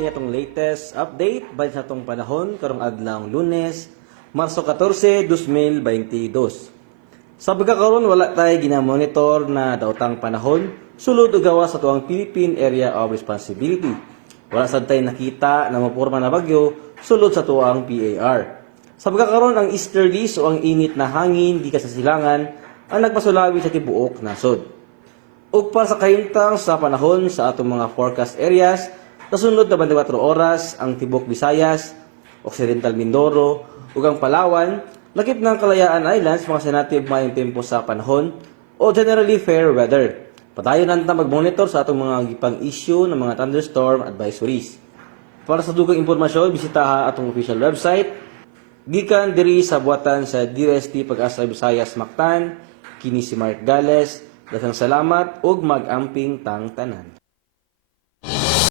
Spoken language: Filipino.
Itong latest update ba sa itong panahon karong adlaw Lunes, Marso 14, 2022. Sa pagkakaroon wala tayo ginamonitor na daotang panahon sulod o gawa sa tuwang Philippine Area of Responsibility. Wala sad tayo nakita na mapurma na bagyo sulod sa tuwang PAR. Sa pagkakaroon ang easterlies o ang init na hangin di kasasilangan ang nagpasulawi sa tibuok nasod. Ug para sa kahimtang sa panahon sa atong mga forecast areas, kasunod na 24 oras ang Tibok Visayas, Occidental Mindoro, ug ang Palawan, lakip ng Kalayaan Islands, mga senatib mayong tempo sa panahon o generally fair weather. Padayon nanta mag-monitor sa atong mga gipang issue ng mga thunderstorm advisories. Para sa dugang impormasyon, bisitaha atong official website. Gikan diri sa buhatan sa DST Pag-asa Visayas Mactan, kini si Mark Gales. Daghang salamat ug mag-amping tang tanan.